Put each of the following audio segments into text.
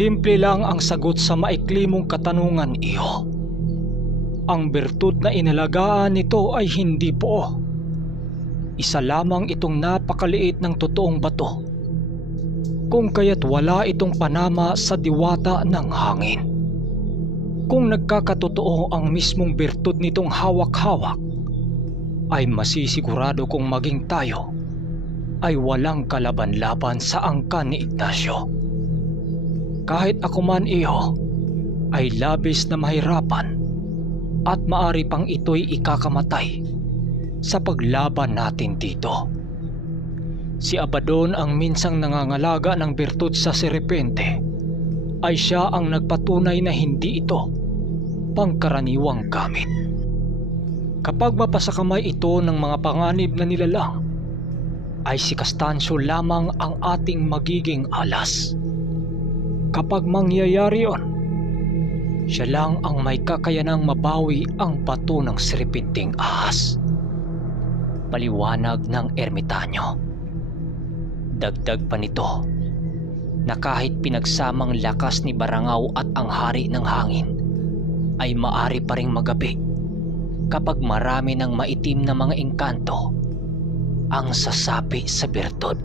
Simple lang ang sagot sa maikli mong katanungan, iho. Ang bertud na inalagaan nito ay hindi buo. Isa lamang itong napakaliit ng totoong bato, kung kaya't wala itong panama sa diwata ng hangin. Kung nagkakatotoo ang mismong bertud nitong hawak-hawak, ay masisigurado kong maging tayo ay walang kalaban-laban sa angkan ni Ignacio. Kahit ako man, iho, ay labis na mahirapan at maari pang ito'y ikakamatay sa paglaban natin dito. Si Abaddon ang minsang nangangalaga ng bertud sa serpente ay siya ang nagpatunay na hindi ito pangkaraniwang gamit. Kapag mapasakamay ito ng mga panganib na nilalang, ay si Castancio lamang ang ating magiging alas. Kapag mangyayari yon, siya lang ang may kakayanang mabawi ang bato ng serpenting ahas. Paliwanag ng ermitanyo. Dagdag pa nito na kahit pinagsamang lakas ni Barangao at ang hari ng hangin, ay maari pa ring magabi kapag marami ng maitim na mga engkanto ang sasapi sa bertud.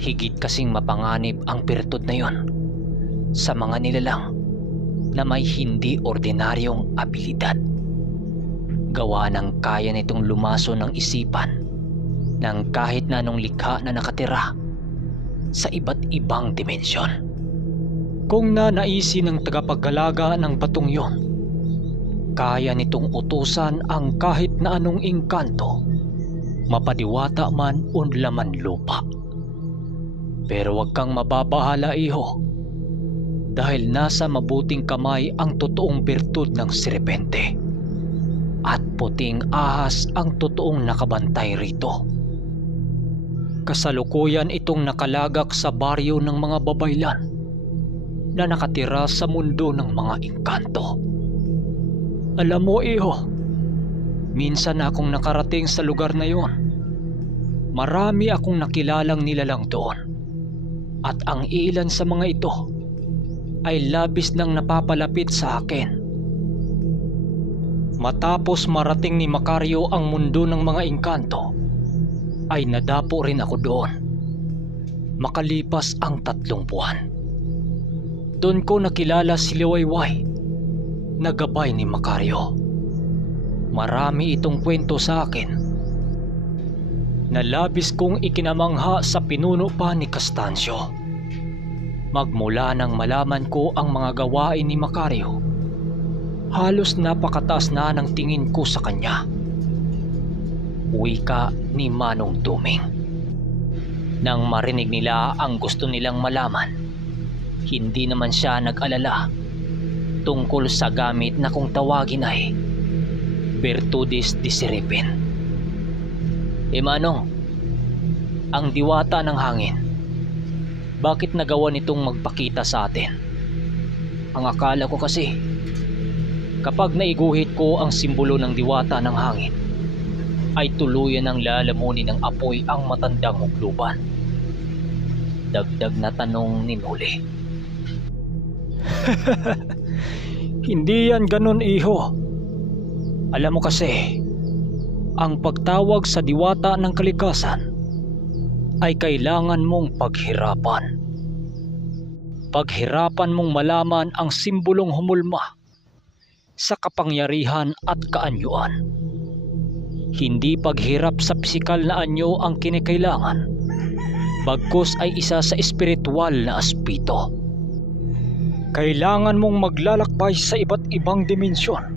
Higit kasing mapanganib ang bertud na yon sa mga nilalang na may hindi ordinaryong abilidad. Gawa ng kaya nitong lumaso ng isipan ng kahit na anong likha na nakatira sa iba't ibang dimensyon. Kung nanaisin ng tagapaggalaga ng batong yon, kaya nitong utusan ang kahit na anong engkanto, mapadiwata man o laman lupa. Pero huwag kang mababahala, iho, dahil nasa mabuting kamay ang totoong bertud ng serpente at puting ahas ang totoong nakabantay rito. Kasalukuyan itong nakalagak sa baryo ng mga babaylan na nakatira sa mundo ng mga engkanto. Alam mo, iho, minsan akong nakarating sa lugar na yon. Marami akong nakilalang nilalang doon, at ang ilan sa mga ito ay labis nang napapalapit sa akin. Matapos marating ni Macario ang mundo ng mga engkanto, ay nadapo rin ako doon. Makalipas ang 3 buwan, doon ko nakilala si Liwayway na gabay ni Macario. Marami itong kwento sa akin na labis kong ikinamangha sa pinuno pa ni Castancio. Magmula nang malaman ko ang mga gawain ni Macario, halos napakataas na ng tingin ko sa kanya. Wika ni Manong Duming. Nang marinig nila ang gusto nilang malaman, hindi naman siya nag-alala tungkol sa gamit na kung tawagin ay Virtudis de Siripin. Manong, ang diwata ng hangin, bakit nagawa nitong magpakita sa atin? Ang akala ko kasi, kapag naiguhit ko ang simbolo ng diwata ng hangin, ay tuluyan ng lalamunin ng apoy ang matandang hukluban. Dagdag na tanong ni Noli. Hindi yan ganun, iho. Alam mo kasi, ang pagtawag sa diwata ng kalikasan ay kailangan mong paghirapan. Paghirapan mong malaman ang simbolong humulma sa kapangyarihan at kaanyuan. Hindi paghirap sa pisikal na anyo ang kinikailangan, bagkus ay isa sa espiritual na aspeto. Kailangan mong maglalakbay sa iba't ibang dimensyon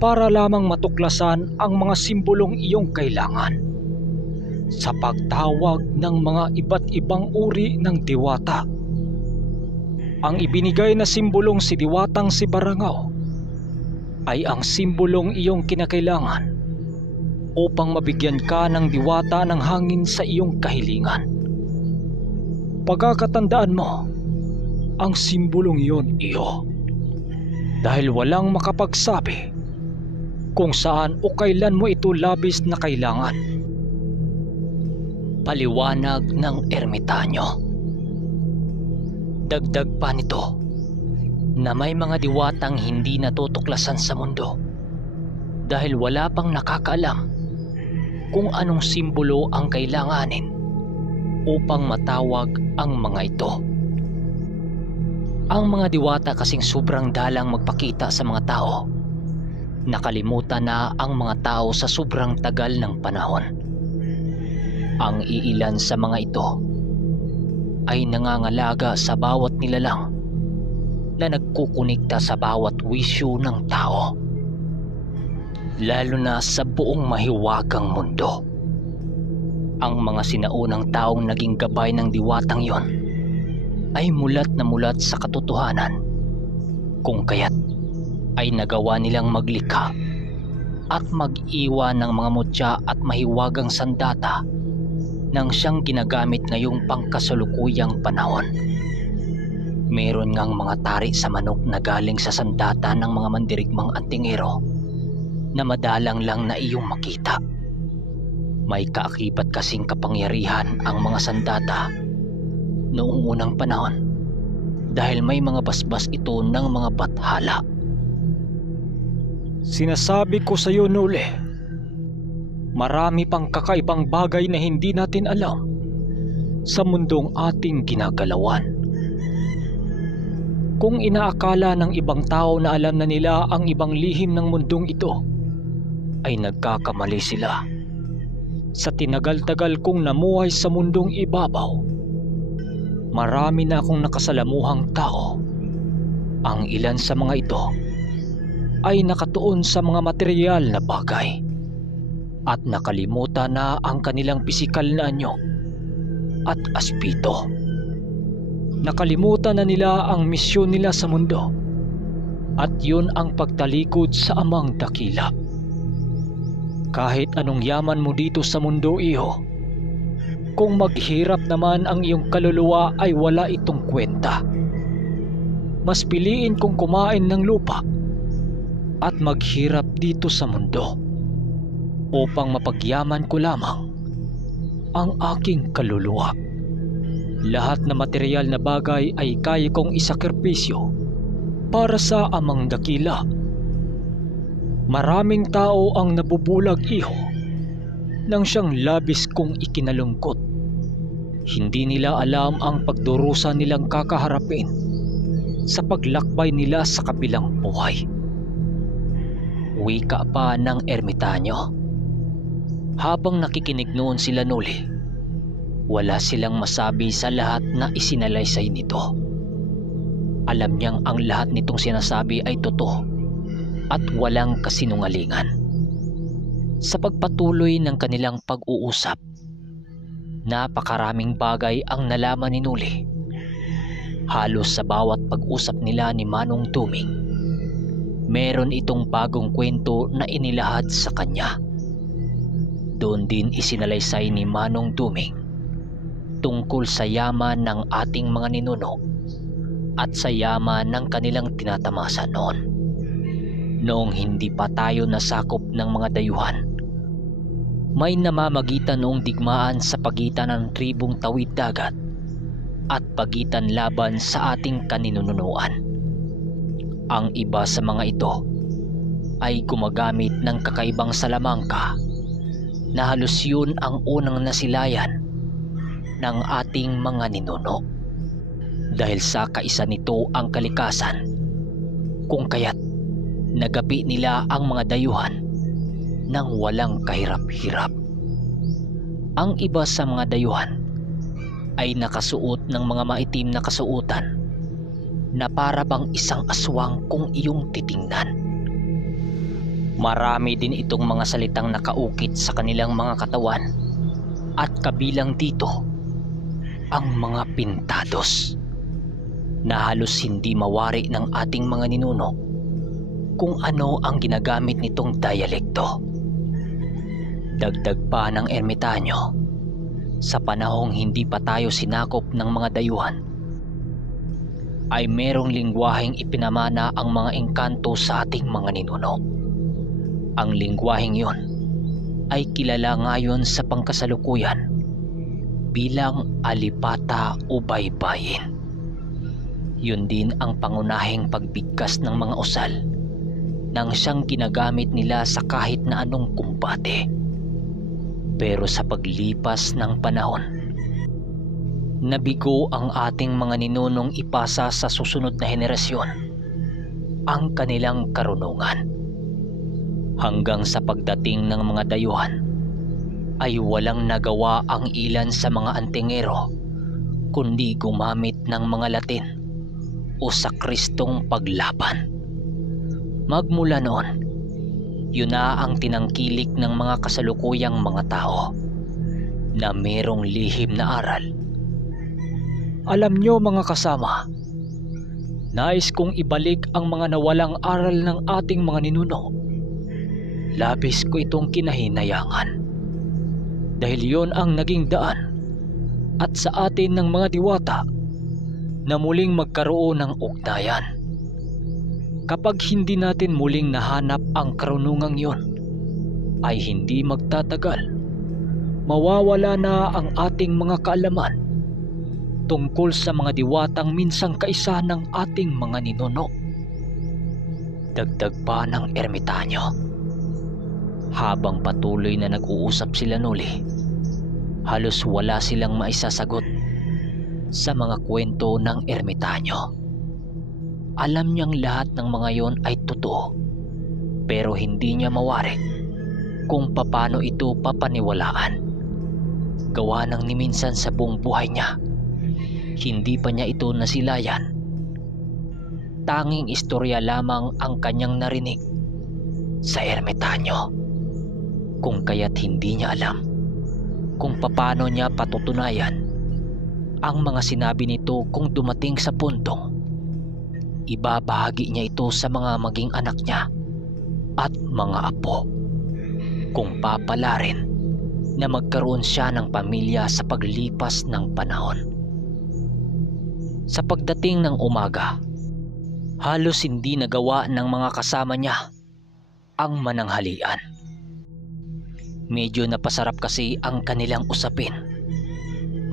para lamang matuklasan ang mga simbolong iyong kailangan sa pagtawag ng mga iba't ibang uri ng diwata. Ang ibinigay na simbolong si diwatang si Barangao ay ang simbolong iyong kinakailangan upang mabigyan ka ng diwata ng hangin sa iyong kahilingan. Pagkakatandaan mo ang simbolong iyon, iyo, dahil walang makapagsabi kung saan o kailan mo ito labis na kailangan. Paliwanag ng ermitanyo. Dagdag pa nito na may mga diwatang hindi natutuklasan sa mundo dahil wala pang nakakaalam kung anong simbolo ang kailanganin upang matawag ang mga ito. Ang mga diwata kasing sobrang dalang magpakita sa mga tao. Nakalimutan na ang mga tao sa sobrang tagal ng panahon. Ang iilan sa mga ito ay nangangalaga sa bawat nilalang na nagkukunikta sa bawat wisyo ng tao, lalo na sa buong mahiwagang mundo. Ang mga sinaunang taong naging gabay ng diwatang yon ay mulat na mulat sa katotohanan, kung kaya't ay nagawa nilang maglikha at mag-iwan ng mga mutya at mahiwagang sandata nang siyang ginagamit ngayong pangkasalukuyang panahon. Meron ngang mga tari sa manok na galing sa sandata ng mga mandirigmang antingero na madalang lang na iyong makita. May kaakibat kasing kapangyarihan ang mga sandata noong unang panahon dahil may mga basbas ito ng mga bathala. Sinasabi ko sa iyo, Nule, marami pang kakaibang bagay na hindi natin alam sa mundong ating ginagalawan. Kung inaakala ng ibang tao na alam na nila ang ibang lihim ng mundong ito, ay nagkakamali sila. Sa tinagal-tagal kong namuhay sa mundong ibabaw, marami na akong nakasalamuhang tao. Ang ilan sa mga ito ay nakatuon sa mga material na bagay at nakalimutan na ang kanilang pisikal na anyo at aspito. Nakalimutan na nila ang misyon nila sa mundo at yun ang pagtalikod sa Amang Dakila. Kahit anong yaman mo dito sa mundo, iho, kung maghirap naman ang iyong kaluluwa ay wala itong kwenta. Mas piliin kong kumain ng lupa at maghirap dito sa mundo upang mapagyaman ko lamang ang aking kaluluwa. Lahat na material na bagay ay kaya kong isakripisyo para sa Amang Dakila. Maraming tao ang nabubulag, iho, nang siyang labis kong ikinalungkot. Hindi nila alam ang pagdurusa nilang kakaharapin sa paglakbay nila sa kabilang buhay. Wika pa ng ermitanyo. Habang nakikinig noon sila, Nuli, wala silang masabi sa lahat na isinalaysay nito. Alam niyang ang lahat nitong sinasabi ay totoo at walang kasinungalingan. Sa pagpatuloy ng kanilang pag-uusap, napakaraming bagay ang nalaman ni Nuli. Halos sa bawat pag-usap nila ni Manong Duming, meron itong bagong kwento na inilahad sa kanya. Doon din isinalaysay ni Manong Duming tungkol sa yaman ng ating mga ninuno at sa yaman ng kanilang tinatamasa noon. Noong hindi pa tayo nasakop ng mga dayuhan, may namamagitan noong digmaan sa pagitan ng tribong Tawid Dagat at pagitan laban sa ating kaninunuan. Ang iba sa mga ito ay gumagamit ng kakaibang salamangka na halos yun ang unang nasilayan ng ating mga ninuno. Dahil sa kaisa nito ang kalikasan, kung kaya't nagapi nila ang mga dayuhan nang walang kahirap-hirap. Ang iba sa mga dayuhan ay nakasuot ng mga maitim na kasuotan na para bang isang aswang kung iyong titingnan. Marami din itong mga salitang nakaukit sa kanilang mga katawan at kabilang dito ang mga pintados na halos hindi mawari ng ating mga ninuno kung ano ang ginagamit nitong dialekto. Dagdag pa ng ermitanyo, sa panahong hindi pa tayo sinakop ng mga dayuhan, ay merong lingwaheng ipinamana ang mga engkanto sa ating mga ninuno. Ang lingwaheng yon ay kilala ngayon sa pangkasalukuyan bilang alipata o baybayin. Yun din ang pangunahing pagbigkas ng mga usal nang siyang ginagamit nila sa kahit na anong kumbate. Pero sa paglipas ng panahon, nabigo ang ating mga ninunong ipasa sa susunod na henerasyon ang kanilang karunungan. Hanggang sa pagdating ng mga dayuhan ay walang nagawa ang ilan sa mga antingero kundi gumamit ng mga Latin o sakristong paglaban. Magmula noon, yun na ang tinangkilik ng mga kasalukuyang mga tao na merong lihim na aral. Alam nyo mga kasama, nais kong ibalik ang mga nawalang aral ng ating mga ninuno. Labis ko itong kinahinayangan dahil yon ang naging daan at sa atin ng mga diwata na muling magkaroon ng ugnayan. Kapag hindi natin muling nahanap ang karunungang yon, ay hindi magtatagal. Mawawala na ang ating mga kaalaman tungkol sa mga diwatang minsang kaisa ng ating mga ninuno. Dagdag pa ng ermitanyo. Habang patuloy na nag-uusap sila Noli, halos wala silang maisasagot sa mga kwento ng ermitanyo. Alam niyang lahat ng mga yon ay totoo, pero hindi niya mawari kung paano ito papaniwalaan. Gawa ng niminsan sa buong buhay niya, hindi pa niya ito nasilayan. Tanging istorya lamang ang kanyang narinig sa ermitanyo, kung kaya't hindi niya alam kung paano niya patutunayan ang mga sinabi nito kung dumating sa puntong ibabahagi niya ito sa mga maging anak niya at mga apo, kung papala rin na magkaroon siya ng pamilya sa paglipas ng panahon. Sa pagdating ng umaga, halos hindi nagawa ng mga kasama niya ang mananghalian. Medyo napasarap kasi ang kanilang usapin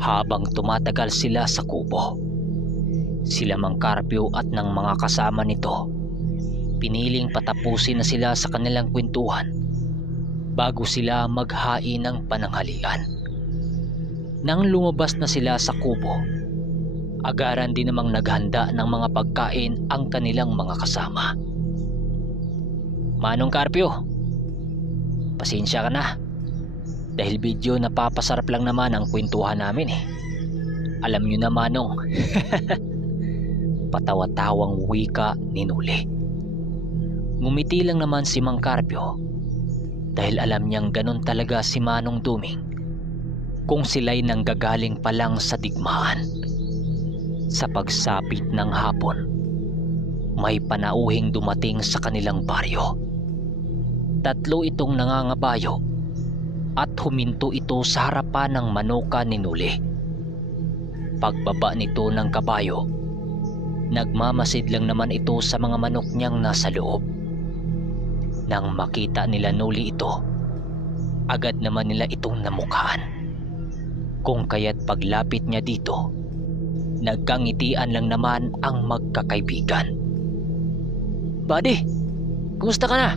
habang tumatagal sila sa kubo. Sila Mang Carpio at ng mga kasama nito, piniling patapusin na sila sa kanilang kwentuhan bago sila maghain ng pananghalian. Nang lumabas na sila sa kubo, agaran din namang naghanda ng mga pagkain ang kanilang mga kasama. Manong Carpio, pasensya ka na dahil video napapasarap lang naman ang kwentuhan namin eh. Alam nyo na Manong. Patawa-tawang wika ni Noli. Ngumiti lang naman si Mang Carpio dahil alam niyang ganun talaga si Manong Duming kung sila'y nanggagaling pa lang sa digmaan. Sa pagsapit ng hapon, may panauhing dumating sa kanilang baryo. Tatlo itong nangangabayo at huminto ito sa harapan ng manuka ni Noli. Pagbaba nito ng kabayo, nagmamasid lang naman ito sa mga manok niyang nasa loob. Nang makita nila Noli ito, agad naman nila itong namukhaan. Kung kaya't paglapit niya dito, nagkangitian lang naman ang magkakaibigan. Buddy, kumusta ka na?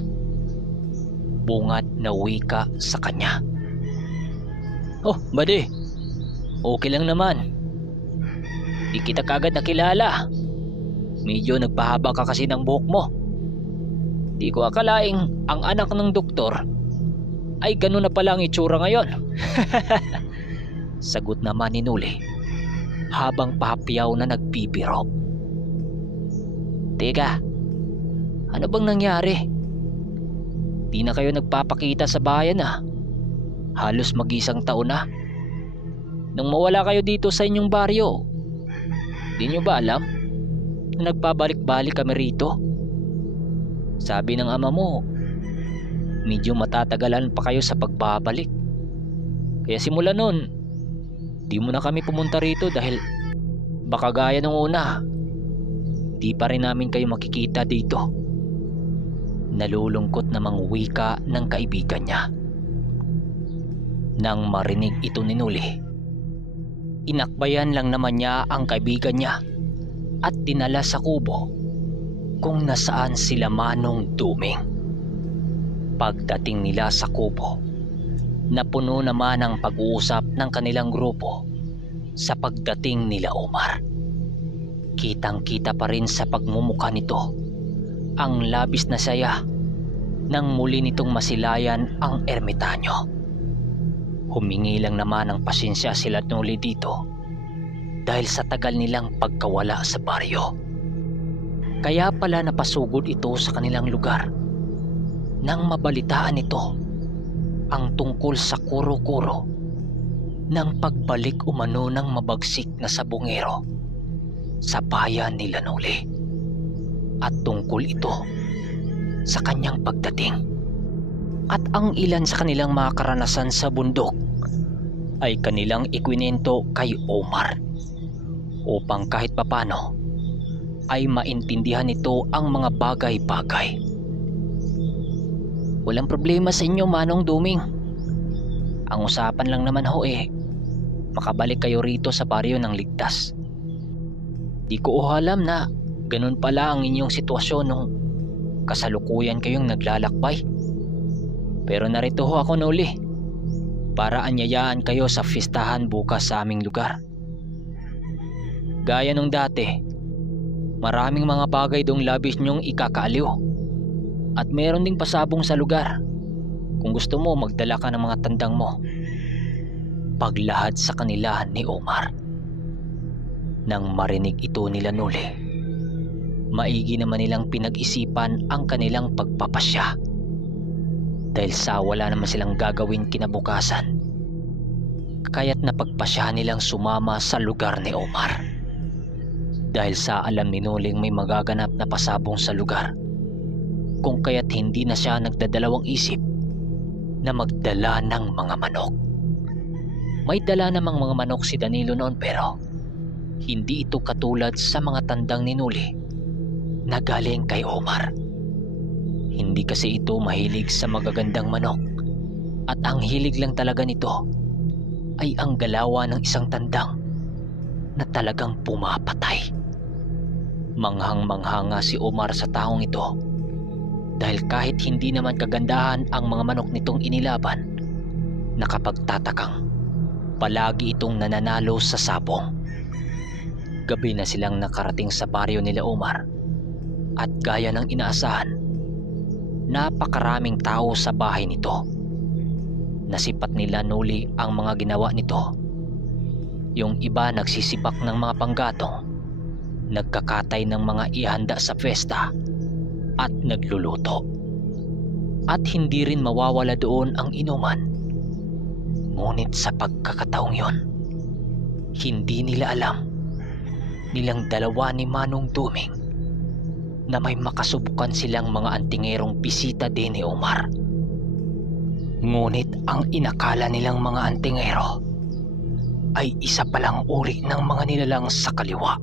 Bungat na wika sa kanya. Oh, buddy, okay lang naman. Di kita kagad nakilala. Medyo nagpahaba ka kasi ng buhok mo. Di ko akalaing ang anak ng doktor ay ganun na pala ang itsura ngayon. Sagot naman ni Noli habang pahapyaw na nagpipiro. Teka, ano bang nangyari? Di na kayo nagpapakita sa bayan ah. Halos mag-isang taon na. Nang mawala kayo dito sa inyong baryo, di nyo ba alam na nagpabalik-balik kami rito? Sabi ng ama mo, medyo matatagalan pa kayo sa pagbabalik. Kaya simula nun, di mo na kami pumunta rito dahil baka gaya nung una, di pa rin namin kayo makikita dito. Nalulungkot namang wika ng kaibigan niya. Nang marinig ito ni Noli, inakbayan lang naman niya ang kaibigan niya at dinala sa kubo kung nasaan sila Manong Duming. Pagdating nila sa kubo, napuno naman ang pag-uusap ng kanilang grupo sa pagdating nila Omar. Kitang-kita pa rin sa pagmumukha nito ang labis na saya nang muli nitong masilayan ang ermitanyo. Humingi lang naman ng pasensya sila Noli dito dahil sa tagal nilang pagkawala sa baryo. Kaya pala napasugod ito sa kanilang lugar nang mabalitaan nito ang tungkol sa kuro-kuro ng pagbalik umano ng mabagsik na sabongero sa bayan nila Noli, at tungkol ito sa kanyang pagdating. At ang ilan sa kanilang mga karanasan sa bundok ay kanilang ikwinento kay Omar upang kahit papano ay maintindihan nito ang mga bagay-bagay. Walang problema sa inyo, Manong Duming. Ang usapan lang naman ho makabalik kayo rito sa baryo ng ligtas. Di ko alam na ganun pala ang inyong sitwasyon nung kasalukuyan kayong naglalakbay. Pero narito ho ako, Noli, para anyayaan kayo sa fistahan bukas sa aming lugar. Gaya nung dati, maraming mga bagay dong labis nyong ikakaaliw. At meron ding pasabong sa lugar. Kung gusto mo, magdala ka ng mga tandang mo. Paglahad sa kanila ni Omar. Nang marinig ito nila Noli, maigi naman nilang pinag-isipan ang kanilang pagpapasya. Dahil sa wala naman silang gagawin kinabukasan, kaya't napagpasyahan nilang sumama sa lugar ni Omar. Dahil sa alam ni Noling may magaganap na pasabong sa lugar, kung kaya't hindi na siya nagdadalawang isip na magdala ng mga manok. May dala namang mga manok si Danilo noon, pero hindi ito katulad sa mga tandang ni Noli na galing kay Omar. Hindi kasi ito mahilig sa magagandang manok, at ang hilig lang talaga nito ay ang galawan ng isang tandang na talagang pumapatay. Manghang-mangha nga si Omar sa taong ito, dahil kahit hindi naman kagandahan ang mga manok nitong inilaban, nakapagtatakang palagi itong nananalo sa sabong. Gabi na silang nakarating sa baryo nila Omar, at gaya ng inaasahan, napakaraming tao sa bahay nito. Nasipat nila Noli ang mga ginawa nito. Yung iba nagsisibak ng mga panggatong, nagkakatay ng mga ihanda sa festa, at nagluluto. At hindi rin mawawala doon ang inuman. Ngunit sa pagkakataong yon, hindi nila alam nilang dalawa ni Manong Duming na may makasubukan silang mga antingerong bisita din ni Omar. Ngunit ang inakala nilang mga antingero ay isa palang uri ng mga nilalang sa kaliwa.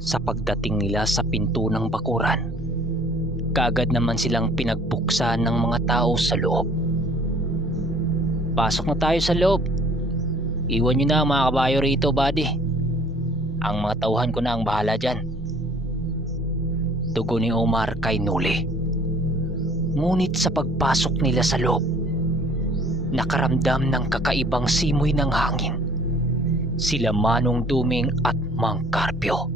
Sa pagdating nila sa pinto ng bakuran, kaagad naman silang pinagbuksan ng mga tao sa loob. Pasok na tayo sa loob. Iwan nyo na ang mga kabayo rito, buddy. Ang mga tauhan ko na ang bahala dyan. Tugon ni Omar kay Noli. Ngunit sa pagpasok nila sa loob, nakaramdam ng kakaibang simoy ng hangin sila Manong Duming at Mang Carpio.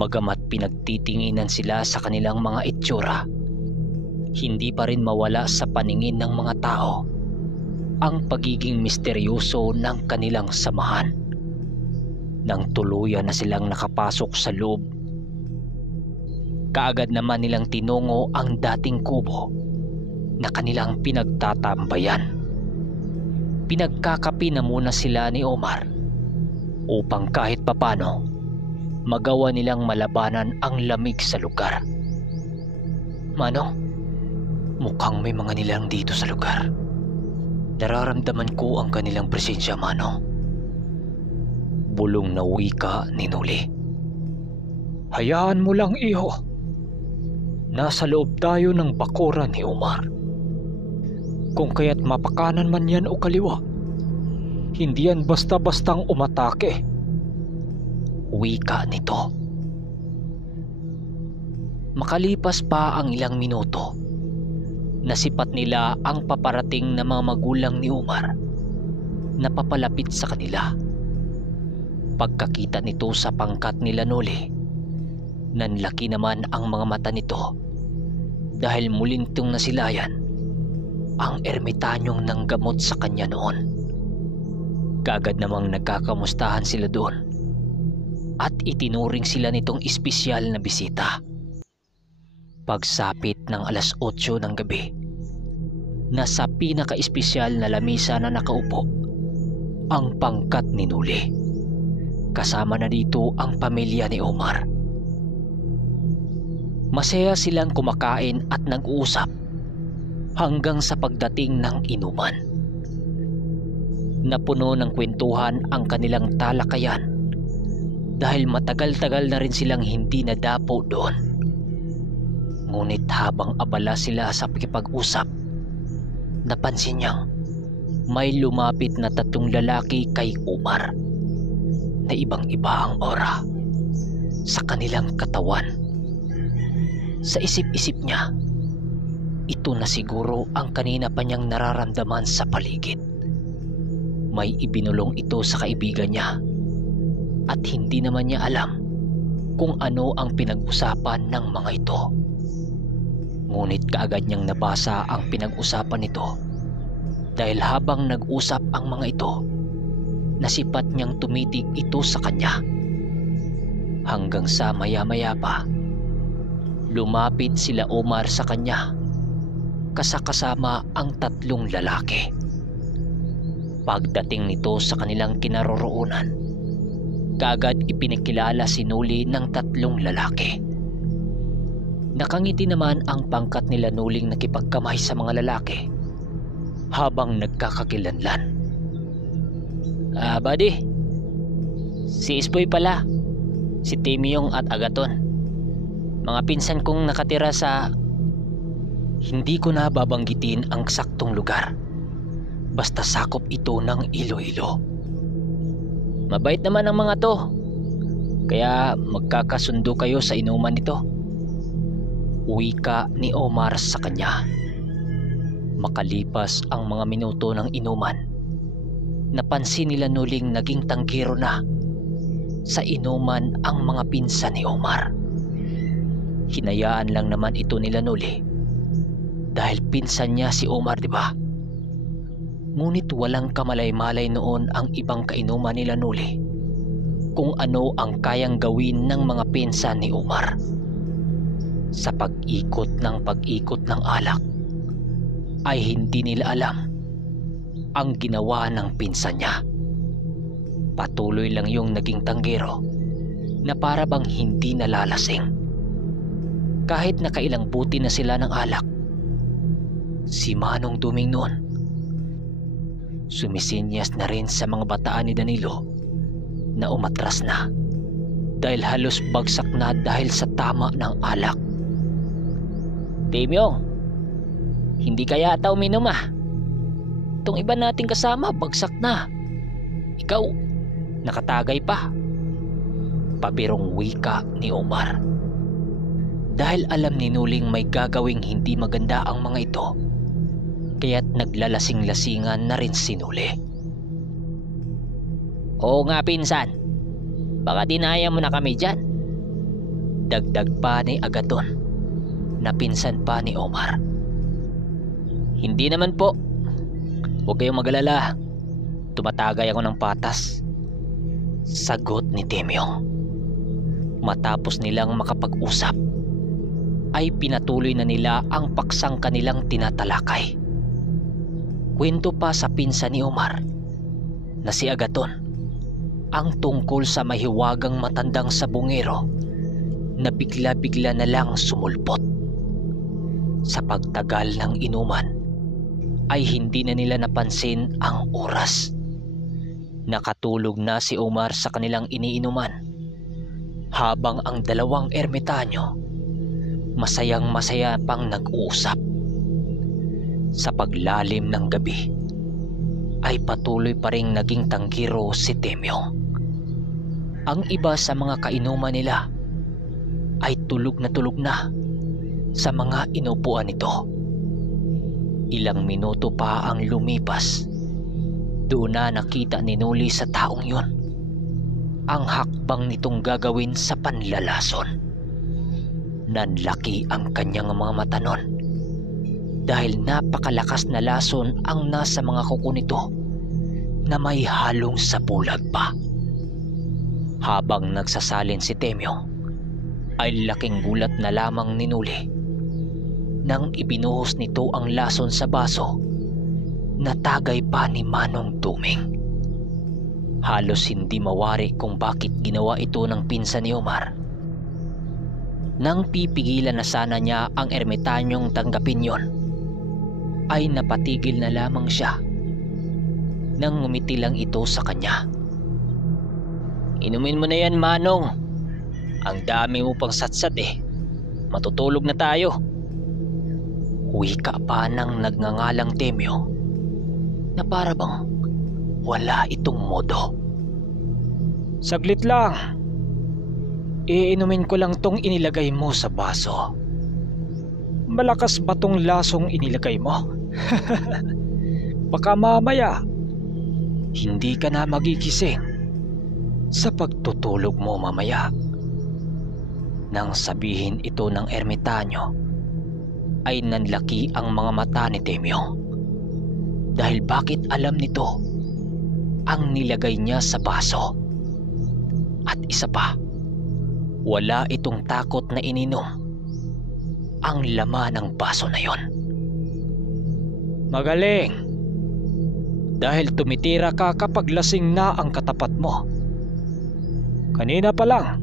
Magamat pinagtitinginan sila sa kanilang mga itsura, hindi pa rin mawala sa paningin ng mga tao ang pagiging misteryoso ng kanilang samahan. Nang tuluyan na silang nakapasok sa loob, kaagad naman nilang tinungo ang dating kubo na kanilang pinagtatambayan. Pinagkakapi na muna sila ni Omar upang kahit papano magawa nilang malabanan ang lamig sa lugar. Manong, mukhang may mga nilang dito sa lugar. Nararamdaman ko ang kanilang presensya, Manong. Bulong na wika ni Noli. Hayaan mo lang, iho. Nasa loob tayo ng bakuran ni Omar. Kung kaya't mapakanan man yan o kaliwa, hindi yan basta-bastang umatake. wika nito. Makalipas pa ang ilang minuto, nasipat nila ang paparating na mga magulang ni Omar na papalapit sa kanila. Pagkakita nito sa pangkat nila Noli, nanlaki naman ang mga mata nito dahil muling itong nasilayan ang ermitanyong nanggamot sa kanya noon. Kaagad namang nagkakamustahan sila doon at itinuring sila nitong espesyal na bisita. Pagsapit ng 8:00 ng gabi, nasa pinaka-espesyal na lamisa na nakaupo ang pangkat ni Noli. Kasama na dito ang pamilya ni Omar. Masaya silang kumakain at nag-uusap hanggang sa pagdating ng inuman. Napuno ng kwentuhan ang kanilang talakayan dahil matagal-tagal na rin silang hindi nadapo doon. Ngunit habang abala sila sa pakipag-usap, napansin niyang may lumapit na 3 lalaki kay Omar na ibang-iba ang aura sa kanilang katawan. Sa isip-isip niya, ito na siguro ang kanina pa niyang nararamdaman sa paligid. May ibinulong ito sa kaibigan niya at hindi naman niya alam kung ano ang pinag-usapan ng mga ito. Ngunit kaagad niyang nabasa ang pinag-usapan nito dahil habang nag-usap ang mga ito, nasipat niyang tumitig ito sa kanya. Hanggang sa maya-maya pa, lumapit sila Omar sa kanya kasama ang 3 lalaki. Pagdating nito sa kanilang kinaroroonan, kaagad ipinakilala si Noli ng 3 lalaki. Nakangiti naman ang pangkat nila Nuling nakipagkamay sa mga lalaki habang nagkakakilanlan. Buddy, si Ispoy pala, si Timyong at Agaton. Mga pinsan kong nakatira sa... Hindi ko na babanggitin ang saktong lugar. Basta sakop ito ng Iloilo. Mabait naman ang mga to, kaya magkakasundo kayo sa inuman nito. Wika ni Omar sa kanya. Makalipas ang mga minuto ng inuman, napansin nila Nuling naging tanggiro na sa inuman ang mga pinsan ni Omar. Hinayaan lang naman ito nila Noli dahil pinsan niya si Omar, di ba? Ngunit walang kamalay-malay noon ang ibang kainuman nila Noli kung ano ang kayang gawin ng mga pinsan ni Omar. Sa pag-ikot ng alak ay hindi nila alam ang ginawa ng pinsan niya. Patuloy lang yung naging tanggero na para bang hindi nalalasing. Kahit nakailang buti na sila ng alak, si Manong Duming noon sumisinyas na rin sa mga bataan ni Danilo na umatras na dahil halos bagsak na dahil sa tama ng alak. Timyong, hindi kaya ata uminom ah. Itong iba nating kasama bagsak na. Ikaw, nakatagay pa. Pabirong wika ni Omar. Dahil alam ni Nuling may gagawing hindi maganda ang mga ito, kaya't naglalasing-lasingan na rin si Nuli. Oo nga pinsan, baka dinaya mo na kami dyan. Dagdag pa ni Agaton na pinsan pa ni Omar. Hindi naman po. Huwag kayong mag-alala. Tumatagay ako ng patas. Sagot ni Timyong. Matapos nilang makapag-usap, ay pinatuloy na nila ang paksang kanilang tinatalakay. Kwento pa sa pinsan ni Omar na si Agaton ang tungkol sa mahiwagang matandang sabungero na bigla-bigla na lang sumulpot. Sa pagtagal ng inuman ay hindi na nila napansin ang oras. Nakatulog na si Omar sa kanilang iniinuman habang ang 2 ermitanyo masayang-masaya pang nag-uusap. Sa paglalim ng gabi ay patuloy pa ring naging tanggiro si Timyong. Ang iba sa mga kainuman nila ay tulog na sa mga inupuan nito. Ilang minuto pa ang lumipas, doon na nakita ni Noli sa taong yun ang hakbang nitong gagawin sa panlalason. Nanlaki ang kanyang mga mata nun dahil napakalakas na lason ang nasa mga kuko nito na may halong sabulag pa. Habang nagsasalin si Temyo, ay laking gulat na lamang ni Noli nang ibinuhos nito ang lason sa baso na tagay pa ni Manong Duming. Halos hindi mawari kung bakit ginawa ito ng pinsan ni Omar. Nang pipigilan na sana niya ang ermitanyong tanggapin yon, ay napatigil na lamang siya nang ngumiti lang ito sa kanya. "Inumin mo na yan, Manong. Ang dami mo pang satsat eh. Matutulog na tayo." Wika pa ng nagngangalang Temyo na para bang wala itong modo. Saglit lang. Iinumin ko lang tong inilagay mo sa baso. Malakas ba tong lasong inilagay mo? Baka mamaya hindi ka na magigising sa pagtutulog mo mamaya. Nang sabihin ito ng ermitanyo, ay nanlaki ang mga mata ni Temyo. Dahil bakit alam nito ang nilagay niya sa baso? At isa pa, wala itong takot na ininom ang laman ng baso na yon. Magaling! Dahil tumitira ka kapag lasing na ang katapat mo. Kanina pa lang,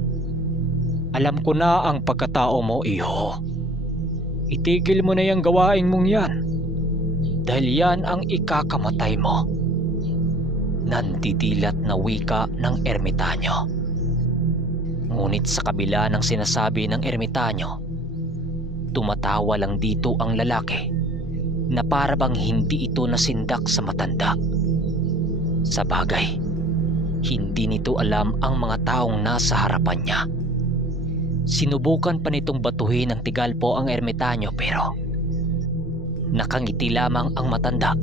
alam ko na ang pagkatao mo, iho. Itigil mo na yung gawain mong yan, dahil yan ang ikakamatay mo. Nandidilat na wika ng ermitanyo. Ngunit sa kabila ng sinasabi ng ermitanyo, tumatawa lang dito ang lalaki na para bang hindi ito nasindak sa matanda. Sa bagay, hindi nito alam ang mga taong nasa harapan niya. Sinubukan pa nitong batuhin ng tigalpo ang ermitanyo pero nakangiti lamang ang matanda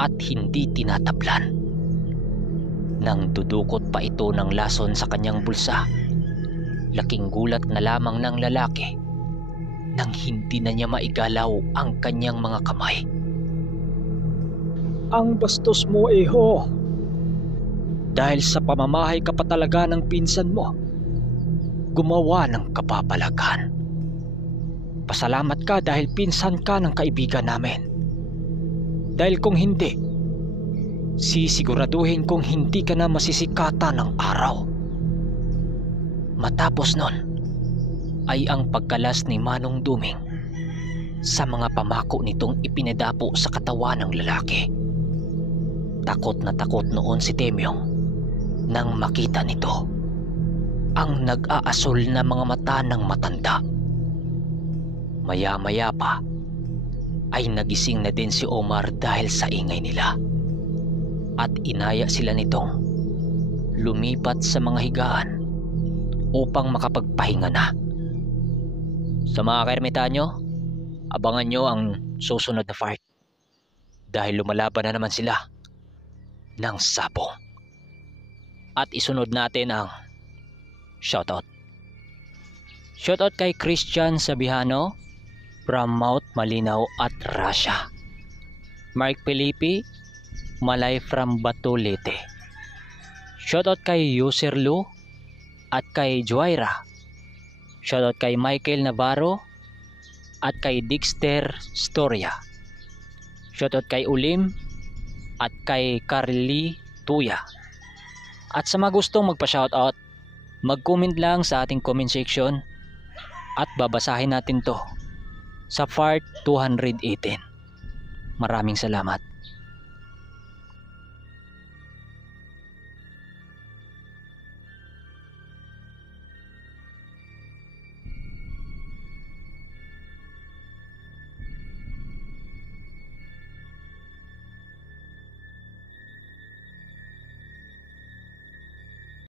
at hindi tinatablan. Nang dudukot pa ito ng lason sa kanyang bulsa, laking gulat na lamang ng lalaki nang hindi na niya maigalaw ang kanyang mga kamay. Ang bastos mo, iho. Dahil sa pamamahay ka pa talaga ng pinsan mo, gumawa ng kapapalagan. Pasalamat ka dahil pinsan ka ng kaibigan namin. Dahil kung hindi, sisiguraduhin kong hindi ka na masisikatan ng araw. Matapos nun, ay ang pagkalas ni Manong Duming sa mga pamako nitong ipinadapo sa katawan ng lalaki. Takot na takot noon si Temyo nang makita nito ang nag-aasul na mga mata ng matanda. Maya-maya pa ay nagising na din si Omar dahil sa ingay nila at inaya sila nitong lumipat sa mga higaan upang makapagpahinga na. Sa mga kaermitanyo, abangan nyo ang susunod na part dahil lumalaban na naman sila ng sabong. At isunod natin ang shoutout. Shoutout kay Christian Sabihano from Mount Malinaw at Russia. Mark Felipe, Malay from Batulete. Shoutout kay User Lu at kay Joyra. Shoutout kay Michael Navarro at kay Dexter Storia. Shoutout kay Ulim at kay Carly Tuya. At sa mga gustong magpa-shoutout, mag-comment lang sa ating comment section at babasahin natin to sa part 218. Maraming salamat.